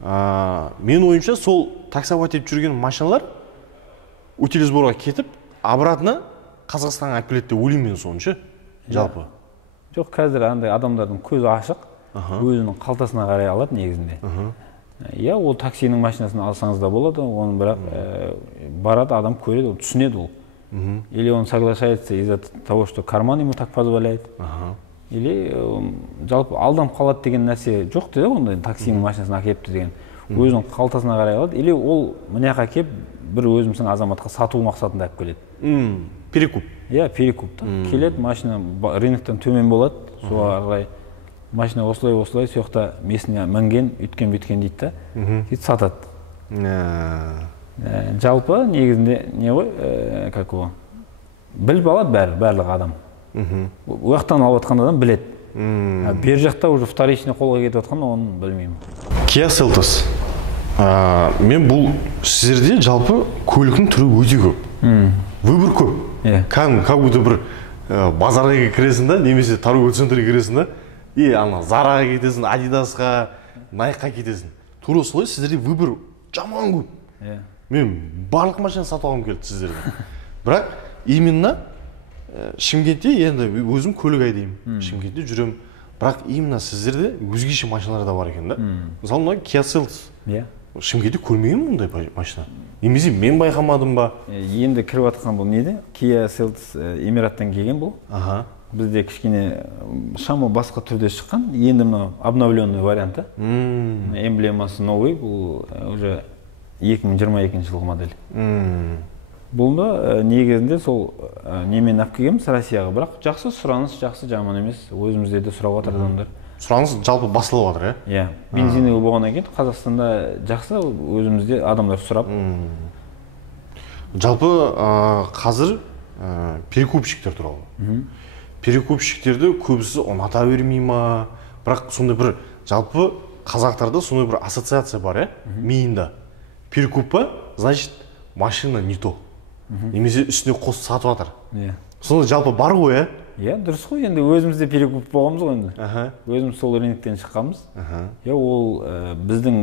Мен ойымша сол таксовать етіп жүрген машиналар утилизборға кетіп, обратно Қазақстанға алып келеді деп ойлаймын мен сонша, жалпы. Жоқ, қазір андай адамдардың көзі ашық, өзінің қалтасына қарай алады негізінде. Ол таксинің машинасын алсаңыз да болады, оны бірақ барады, адам көреді, түсінеді ол. Или он соглашается из-за того, что карман ему так позволяет. Или жалпы алданып қалады деген нәрсе жоқ деді, ондай таксинің машинасын әкепті деген. Өзінің қалтасына қарай алады, или ол мынақа кеп бір өзімсің азаматқа сату мақсатында әп келеді. Перекуп. Перекуп. Келеді, машина рыноктан төмен болады, соға қарай машина осылай, сояқта месіне мінген, үткен дейді да, сөйтіп сатады. Жалпы негізінде не ғой, как ол, біліп алады барлық адам. Уақыттан алып отқан адам біледі. Бер жақта уже вторичный қолға кетіп отқан, оны білмеймін. Kia Seltos. Мен бұл сіздерде жалпы көліктің түрі өте көп. Выбор көп. Как будто бір базарға кіресің да, немесе торговый центрге кіресің да, Зараға кетесің, Адидасқа, Найкқа кетесің. Тура солай сіздерде выбор жаман көп. Мен барлық машина сатып алғым келді сіздерге. Бірақ именно Шымкентте, енді өзім көлік айдаймын. Шымкентте жүрем. Бірақ именно сіздерде өзгеше машиналар да бар екен да. Мысалы, мына Kia Seltos. Шымкентте көрмеген мұндай машина. Немесе мен байқамадым ба? Енді кіріп атқан бұл неде? Kia Seltos Эмираттан келген бұл. Бізде кішкене шамы басқа түрде шыққан. Енді мына обновленный варианты. Эмблемасы новый, бұл уже 2022 жылғы модель. Бұлда негізінде сол немен әп келгенбіз Россияға, бірақ жақсы сұраныс, жақсы жаман емес. Өзімізде де сұрап жатыр адамдар. Сұраныс жалпы басылып жатыр, бензиновый болғаннан кейін Қазақстанда жақсы, өзімізде адамдар сұрап. Жалпы қазір перекупщиктер туралы. Перекупщиктерді көбісі ұната бермей ма? Бірақ сондай бір жалпы қазақтарда сондай бір ассоциация бар, миында. Перекуп па, значит, машина не то. Немесе үстіне қос сатып жатыр. Сонда жалпы бар ғой, дұрыс қой, енді өзімізде перекуп болғамыз ғой енді. Өзіміз сол рыноктен шыққанбыз. Ол біздің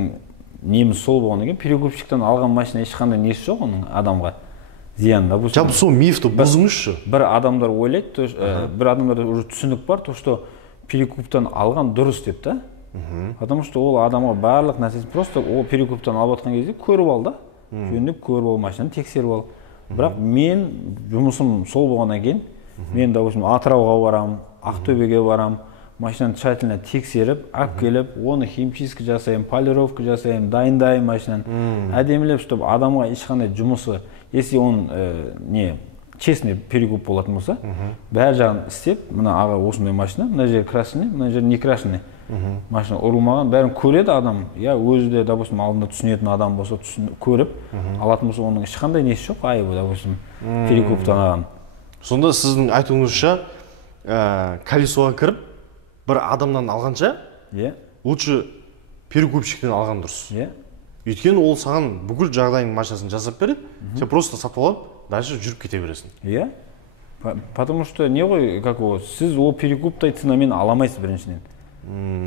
неміз сол болғаннан кейін перекупщиктен алған машина ешқандай несі жоқ оның адамға. Зиянда. Жалпы сол мифті бұзыңызшы. Бір адамдар ойлайды, бір адамдарда уже түсінік бар, то что перекуптан алған дұрыс деп та. Потому что ол адамға барлық нәрсесін просто ол перекуптан алып отқан кезде көріп ал да. Жөндеп көріп ал, машинаны тексеріп ал. Бірақ мен жұмысым сол болғаннан кейін, мен допустим Атырауға барам, Ақтөбеге барам, машинаны тщательно тексеріп, алып келіп, оны химчистка жасаймын, полировка жасаймын, дайындаймын машинаны, әдемілеп, чтобы адамға ешқандай жұмысы, если он честный перекуп болатын болса, бәр жағын істеп, мына аға осындай машина, мына жер крашеный, мына жер не крашеный. Машина ұрылмаған, бәрін көреді адам. Өзі де, допустим, алдында түсінетін адам болса, көріп, алатын болса, оның ешқандай несі жоқ, айыбы, допустим, перекуптан алған. Сонда сіздің айтуыңызша, колесоға кіріп, бір адамнан алғанша, лучше перекупщиктен алған дұрыс. Өйткені ол саған бүкіл жағдайың машинасын жасап береді, сен просто сатып алып, дальше жүріп кете бересің. Иә. Потому что не ғой, как ол, сіз ол перекуптай ценамен аламайсыз біріншіден.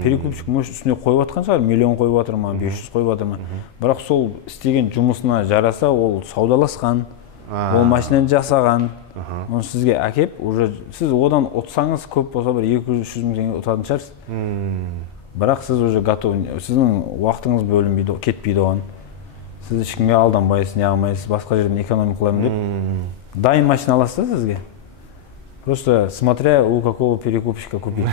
Перекупщик может үстіне қойып атқан шығар, миллион қойып атыр ма, 500 қойып атыр ма. Бірақ сол істеген жұмысына жараса, ол саудаласқан, ол машинаны жасаған. Оны сізге әкеп, уже сіз одан ұтсаңыз көп болса бір 200-300 мың теңге ұтатын шығарсыз. Бірақ сіз уже готов, сіздің уақытыңыз бөлінбейді, кетпейді оған. Сіз ешкімге алданбайсыз, не алмайсыз, басқа жерден экономия қыламын деп. Дайын машина аласыз да сізге. Просто смотря у какого перекупщика купить.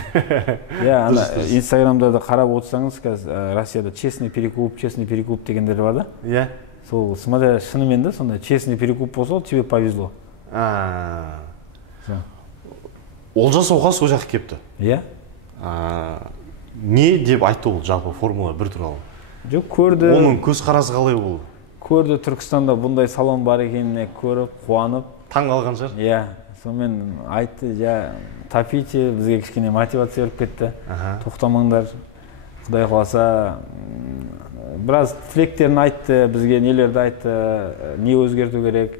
Я инстаграмда да қарап отырсаңыз, қазір Россияда честный перекуп дегендер бар да. Иә. Сол смотря шынымен де сондай честный перекуп болса, тебе повезло. Олжас Оқас ол жаққа кепті. Иә. Не деп айтты ол жалпы Формула 1 туралы? Жоқ, көрді. Оның көзқарасы қалай болды? Көрді, Түркістанда бұндай салон бар екеніне көріп, қуанып. Таң қалған шығар? Иә. Сонымен айтты, тапите, бізге кішкене мотивация беріп кетті. Тоқтамаңдар, Құдай қаласа. Біраз тілектерін айтты, бізге нелерді айтты, не өзгерту керек,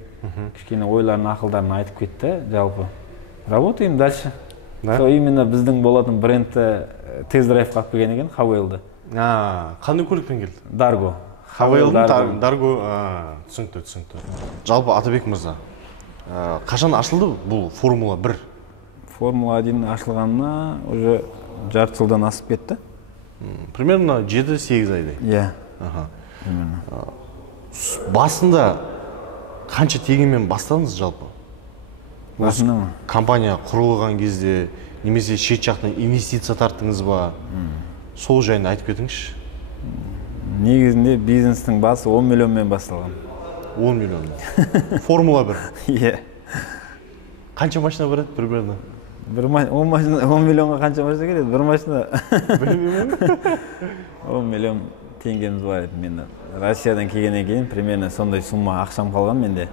кішкене ойларын, ақылдарын айтып кетті, жалпы. Работаем дальше. Именно біздің болатын брендті тест-драйвқа алып келген екен, Хавейлді. Қандай көлікпен келді? Дарго. Хавейлдің Дарго, түсінікті. Жалпы Атабек мырза, қашан ашылды бұл Формула 1? Формула 1 ашылғанына уже жарты жылдан асып кетті. Примерно 7-8 айдай. Иә. Басында қанша тегінмен бастадыңыз жалпы? Басында ма? Компания құрылған кезде немесе шет жақтан инвестиция тарттыңыз ба? Сол жайында айтып кетіңізші. Негізінде бизнестің басы 10 миллионмен басталған. 10 миллион. Формула 1. Иә. Қанша машина барады примерно? 10 миллионға қанша машина келеді? Бір машина. 10 миллион теңгеміз бар еді менде. Россиядан келгеннен кейін примерно сондай сумма ақшам қалған менде.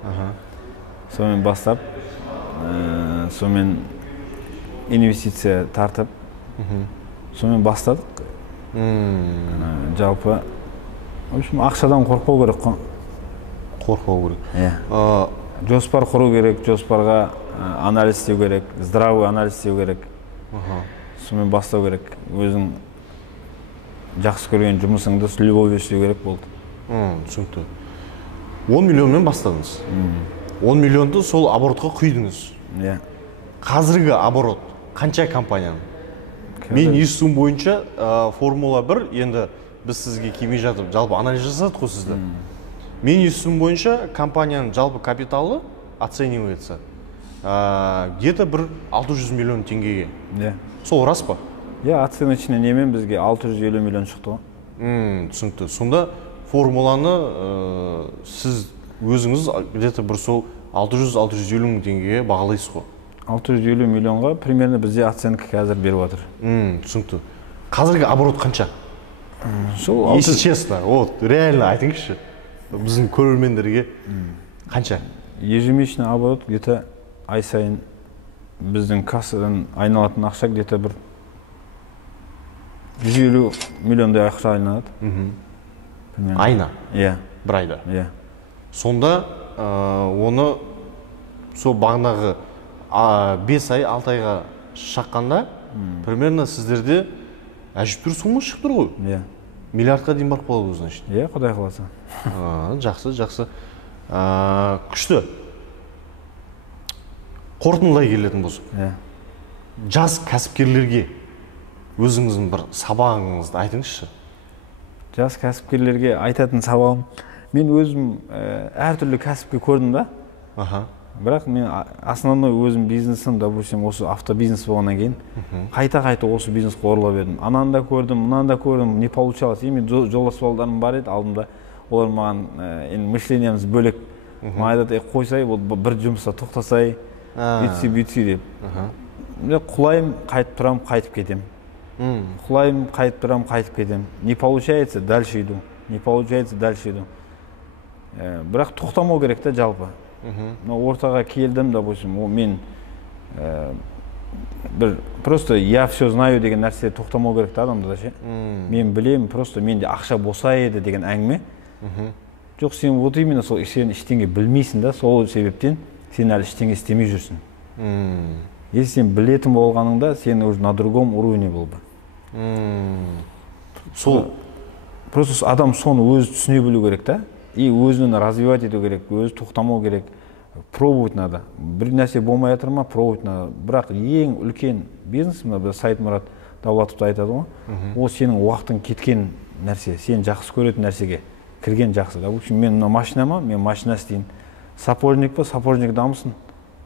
Сонымен бастап, сонымен инвестиция тартып, сонымен бастадық. Жалпы, в общем, ақшадан қорқпау керек қой. Қорқпау керек. Иә. Жоспар құру керек, жоспарға анализ істеу керек, здравый анализ істеу керек. Сонымен бастау керек. Өзің жақсы көрген жұмысыңды с любовью істеу керек болды. Түсінікті. 10 миллионмен бастадыңыз. 10 миллионды сол оборотқа құйдыңыз. Иә. Қазіргі оборот қанша компанияның? Мен естуім бойынша Формула 1, енді біз сізге келмей жатып, жалпы анализ жасадық қой сізді. Мен естуім бойынша компанияның жалпы капиталы оценивается где-то бір 600 миллион теңгеге. Иә. Сол рас па? Иә, оценочный немен бізге 650 миллион шықты ғой. Түсінікті. Сонда формуланы сіз өзіңіз где-то бір сол 600-650 мың теңгеге бағалайсыз ғой. 650 миллионға примерно бізде оценка қазір беріп жатыр. Түсінікті. Қазіргі оборот қанша? Сол если честно, вот реально айтыңызшы. Біздің көрермендерге қанша? Ежемесячный оборот где-то ай сайын біздің кассадан айналатын ақша где-то бір 150 миллиондай ақша айналады. Айна? Иә. Бір айда? Иә. Сонда оны сол бағанағы 5 ай, 6 айға шаққанда примерно сіздерде әжептәуір сумма шығып тұр ғой? Иә. Миллиардқа дейін барып қалады өзінің ішінде. Иә, Құдай қаласа. Жақсы, жақсы. Күшті. Қорытындылай келетін болсақ. Иә. Жас кәсіпкерлерге өзіңіздің бір сабағыңызды айтыңызшы. Жас кәсіпкерлерге айтатын сабағым, мен өзім әртүрлі кәсіпке көрдім да. Бірақ мен основной өзім бизнесім, допустим, осы автобизнес болғаннан кейін қайта-қайта осы бизнеске оралып едім. Ананы да көрдім, мынаны да көрдім, не получалось. Мен жолдас балдарым бар еді алдымда. Олар маған мышлениеміз бөлек. Маған айтады, қойсай, бір жұмыста тоқтасай, бүйтсей деп. Құлайым, қайтып тұрам, қайтып кетем. Құлайым, қайтып тұрам, қайтып кетем. Не получается, дальше иду. Не получается, дальше иду. Бірақ тоқтамау керек та жалпы. Ортаға келдім, допустим, мен просто я все знаю деген нәрсе тоқтамау керек та адамда да ше. Мен білем, просто менде ақша болса еді деген әңгіме Жоқ, сен вот именно сол сен ештеңе білмейсің да, сол себептен сен әлі ештеңе істемей жүрсің. Если сен білетін болғаныңда, сен уже на другом уровне бол бы. Сол Просто адам соны өзі түсіне білу керек та, и өзін развивать ету керек, өзі тоқтамау керек, пробовать надо. Бір нәрсе болмай жатыр ма, пробовать надо. Бірақ ең үлкен бизнес, мына Саидмұрат Давлатов айтады ғой, ол сенің уақытың кеткен нәрсе, сен жақсы көретін нәрсеге кірген жақсы. Допустим, мен мына машинама, мен машина істейін. Сапожник па, сапожник дамысын.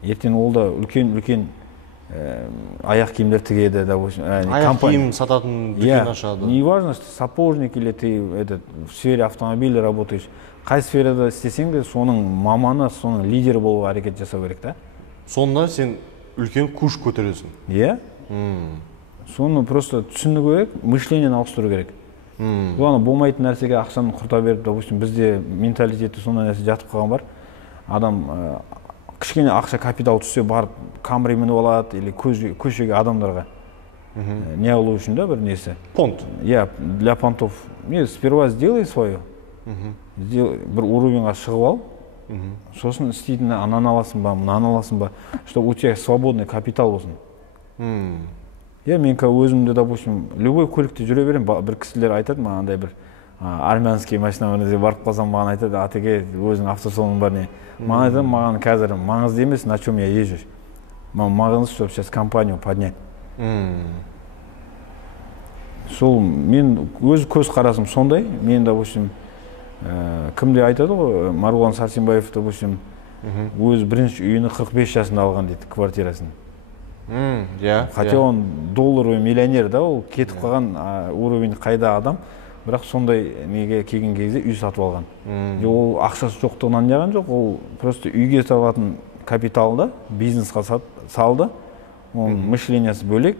Ертең ол да үлкен аяқ киімдер тігеді, допустим. Аяқ киім сататын дүкен ашады. Не важно, что сапожник или ты в сфере автомобиля работаешь. Қай сферада істесең де, соның маманы, соның лидері болуға әрекет жасау керек та. Сонда сен үлкен күш көтересің. Иә. Соны просто түсіну керек, мышлениені ауыстыру керек. Оны болмайтын нәрсеге ақшаны құрта беріп, допустим, бізде менталитеті сондай нәрсе жатып қалған бар. Адам кішкене ақша капитал түссе барып Камри мініп алады, или көшеге адамдарға не алу үшін да бір несі. Понт. Я для понтов. Не, сперва сделай свое. Бір уровеньға шығып ал. Сосын істейтін ананы аласың ба, мынаны аласың ба, чтобы у тебя свободный капитал болсын. Я мен өзімді, допустим, любой көлікте жүре берем, бір кісілер айтады мағандай бір армянский машиналарда барып қалсам маған айтады, атеке өзің автосалоның бар не. Маған айтады, маған қазір маңызды емес, на чем я езжу. Маңызды, чтобы сейчас компанию поднять. Сол мен өз көз қарасым сондай. Мен, допустим, кімде айтады ғой, Марғұлан Сәрсенбаев, допустим, өз бірінші үйіні 45 жасында алған дейді, квартирасын. Хотя он долларовый миллионер да, ол кетіп қалған уровень қайда адам, бірақ сондай неге келген кезде үй сатып алған. Ол ақшасы жоқтығынан неған жоқ, ол просто үйге салатын капиталды бизнесқа салды, оның мышлениясы бөлек,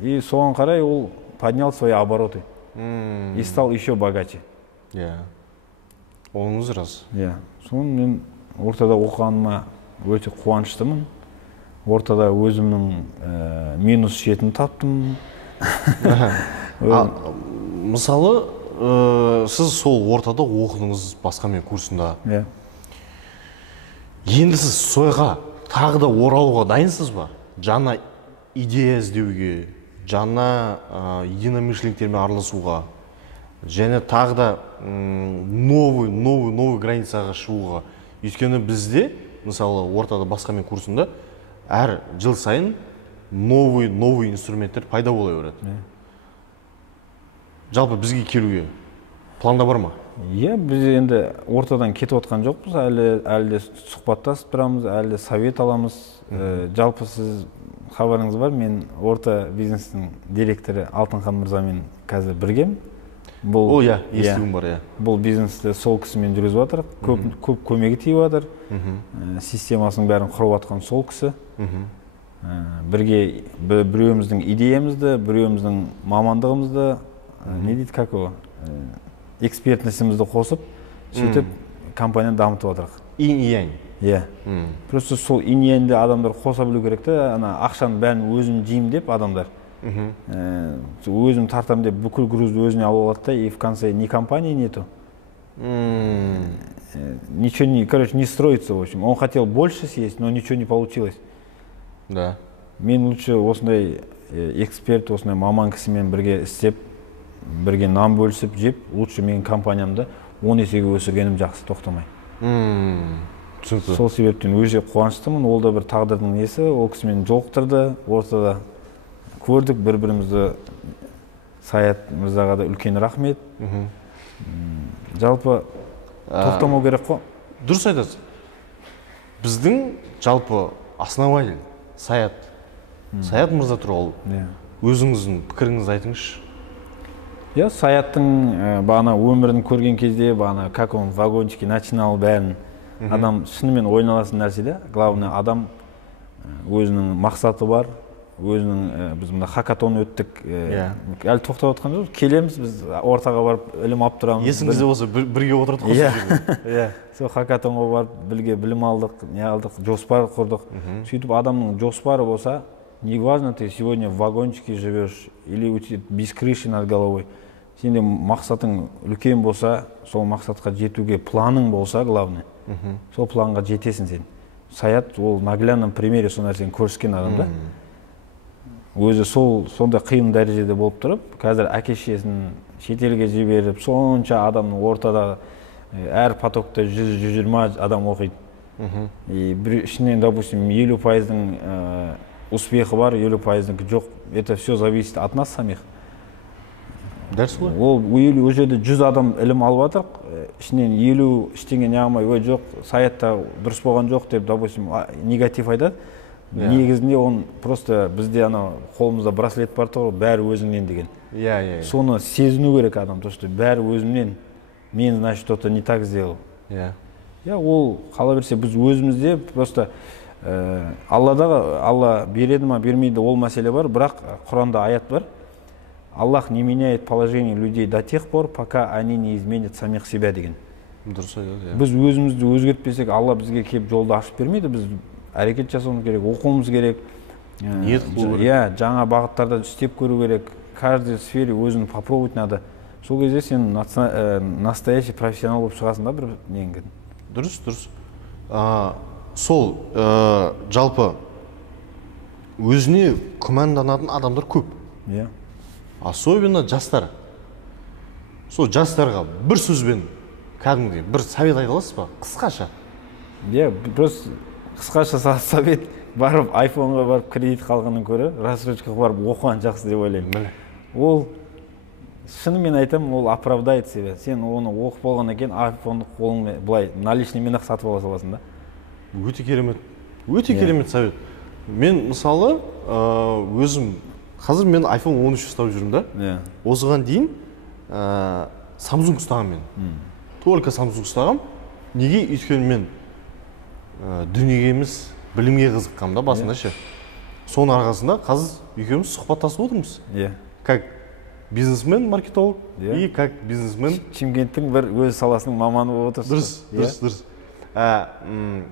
и соған қарай ол поднял свои обороты и стал еще богаче. Оныңыз рас. Соны мен ортада оқығаныма өте қуаныштымын. Ортада өзімнің минус шетін таптым. Мысалы, сіз сол ортада оқыдыңыз басқамен курсында. Енді сіз сойға тағы да оралуға дайынсыз ба? Жаңа идея іздеуге, жаңа единомышленниктермен араласуға, және тағы да новый границаға шығуға. Өйткені бізде, мысалы, ортада басқамен курсында әр жыл сайын новый инструменттер пайда бола береді. Жалпы бізге келуге планда бар ма? Біз енді ортадан кетіп отқан жоқпыз, әлі де сұхбаттасып тұрамыз, әлі де совет аламыз. Жалпы сіз хабарыңыз бар, мен орта бизнестің директоры Алтынхан мырзамен қазір біргем. Ол естігім бар. Бұл бизнесті сол кісімен жүргізіп жатыр, көп көмегі тиіп жатыр. Системасының бәрін құрып жатқан сол кісі. Бірге біреуіміздің идеямызды, біреуіміздің мамандығымызды, не дейді, как о, экспертностімізді қосып, сөйтіп компанияны дамытып жатырық. Инь-янь. Просто сол инь-яньді адамдар қоса білу керек та, ақшаның бәрін өзім жеймін деп адамдар. Өзім тартам деп бүкіл грузды өзіне алып алады да, и в конце ни компании нету. Ничего не строится, в общем. Он хотел больше съесть, но ничего не получилось. Мен лучше осындай эксперт, осындай маман кісімен бірге істеп, бірге нан бөлісіп жеп, лучше менің компаниямды 10 есеге өсіргенім жақсы, тоқтамай. Сол себептен өте қуаныштымын, ол да бір тағдырдың несі, ол кісімен жолықтырды, ортада көрдік, бір-бірімізді. Саят мырзаға да үлкен рахмет. Жалпы тоқтамау керек қой. Дұрыс айтасыз. Біздің жалпы основатель Саят мырза туралы өзіңіздің пікіріңізді айтыңызшы. Саяттың бағана өмірін көрген кезде, бағана как он вагончики начинал бәрін, адам шынымен ойналатын нәрсе де. Главное, адам өзінің мақсаты бар, өзінің, біз мұнда хакатон өттік, әлі тоқтап отқан жоқ, келеміз, біз ортаға барып ілім алып тұрамыз. Есіңізде болса бірге отырдық қосы. Сол хакатонға барып білге білім алдық, не алдық, жоспар құрдық. Сөйтіп адамның жоспары болса, неважно, ты сегодня в вагончике живешь или у тебя без крыши над головой, сенде мақсатың үлкен болса, сол мақсатқа жетуге планың болса, главный, сол планға жетесің сен. Саят ол наглядном примере сол нәрсені көрсеткен адам да. Өзі сондай қиын дәрежеде болып тұрып, қазір әке-шешесін шетелге жіберіп, сонша адамның ортада әр потокта 100-120 адам оқиды. И ішінен, допустим, 50%-ның успехы бар, 50%-ның жоқ. Это все зависит от нас самих. Дәрс ғой. Ол ол жерде 100 адам ілім алып жатыр, ішінен 50 ештеңе не алмай, ой жоқ, саятта дұрыс болған жоқ деп, допустим, негатив айтады. Негізінде он просто бізде ана қолымызда браслет бар тұр, бәрі өзіңнен деген. Соны сезіну керек адам, то что бәрі өзімнен, мен, значит, что-то не так сделал. Ол қала берсе біз өзімізде просто Алла береді ма, бермейді, ол мәселе бар, бірақ Құранда аят бар. Аллах не меняет положение людей до тех пор, пока они не изменят самих себя деген. Дұрыс айтады. Біз өзімізді өзгертпесек, Алла бізге келіп жолды ашып бермейді, біз әрекет жасауымыз керек, оқуымыз керек. Ниет қылу керек. Жаңа бағыттарда істеп көру керек. Каждой сфере өзін попробовать надо. Сол кезде сен настоящий профессионал болып шығасың да бір неңген. Дұрыс. Сол жалпы өзіне күмәнданатын адамдар көп. Особенно жастар. Сол жастарға бір сөзбен кәдімгідей бір совет айта аласыз ба? Қысқаша. Просто қысқаша совет барып айфонға барып кредит қалғанын көрі, рассрочкаға барып оқыған жақсы деп ойлаймын. Ол шынымен айтам, ол оправдает себя. Сен оны оқып болғаннан кейін айфонды қолыңмен былай наличныймен-ақ сатып ала саласың да. Өте керемет совет. Мен мысалы өзім қазір мен iPhone 13 ұстап жүрмін да. Осыған дейін Samsung ұстағам мен. Только Samsung ұстағам. Неге? Өйткені мен дүниеге емес, білімге қызыққам да басында ше. Соның арқасында қазір екеуміз сұхбаттасып отырмыз. Как бизнесмен, маркетолог и как бизнесмен. Шымкенттің бір өз саласының маманы болып отырсыз. Дұрыс.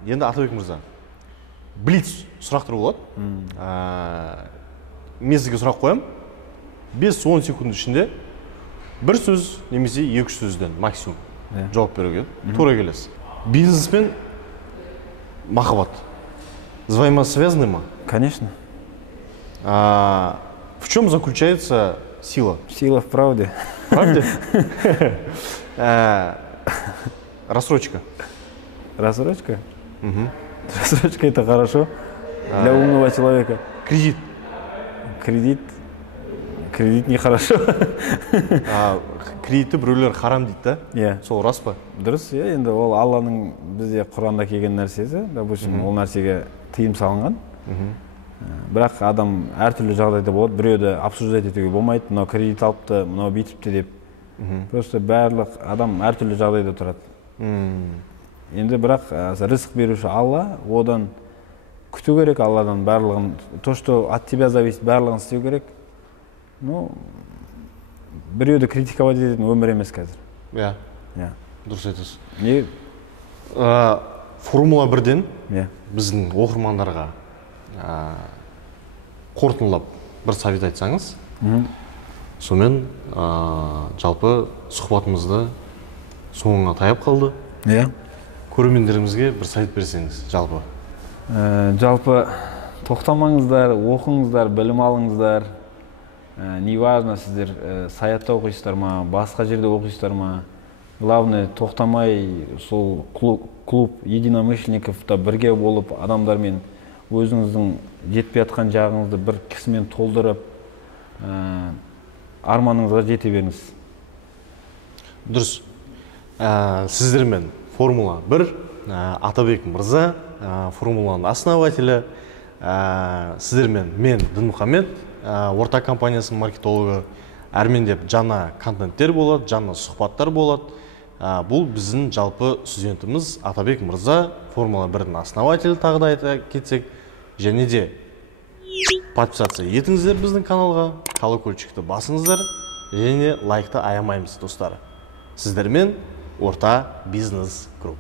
Енді Атабек мырза, блиц сұрақтар болады. Мен сізге сұрақ қоям. 5-10 секунд ішінде бір сөз немесе 2 сөзден максимум жауап беруге тура келесіз. Бизнеспен махаббат взаимосвязаны ма? Конечно. В чем заключается сила? Сила в правде. Правде? Рассрочка. Рассрочка? Рассрочка это хорошо для умного человека. Кредит. Кредит нехорошо. Кредитті біреулер харам дейді да? Сол рас па? Дұрыс, енді ол Алланың бізде Құранда келген нәрсесі, допустим, ол нәрсеге тыйым салынған. Бірақ адам әртүрлі жағдайда болады, біреуді обсуждать етуге болмайды, мынау кредит алыпты, мынау бүйтіпті деп. Просто барлық адам әртүрлі жағдайда тұрады. Енді бірақ рызық беруші Алла, одан күту керек Алладан барлығын, то, что от тебя зависит, барлығын істеу керек. Ну, біреуді критиковать ететін өмір емес қазір. Дұрыс айтасыз. Формула 1-ден біздің оқырмандарға қорытындылап бір совет айтсаңыз, сонымен жалпы сұхбатымызды соңына таяп қалды. Көрермендерімізге бір совет берсеңіз жалпы. Жалпы тоқтамаңыздар, оқыңыздар, білім алыңыздар. Неважно сіздер саятта оқисыздар ма, басқа жерде оқисыздар ма. Главное, тоқтамай сол клуб единомышленниковта бірге болып, адамдармен өзіңіздің жетпей жатқан жағыңызды бір кісімен толдырып, арманыңызға жете беріңіз. Дұрыс. Сіздермен Формула 1, Атабек мырза, формуланың основателі, сіздермен мен Дінмұхамед, орта компаниясының маркетологы, әрмендеп жаңа контенттер болады, жаңа сұхбаттар болады. Бұл біздің жалпы студентіміз Атабек мырза, Формула 1-дің основателі тағы да айта кетсек, және де подписация етіңіздер біздің каналға, колокольчикті басыңыздар, және лайкты аямаймыз достар. Сіздермен Орта бизнес групп.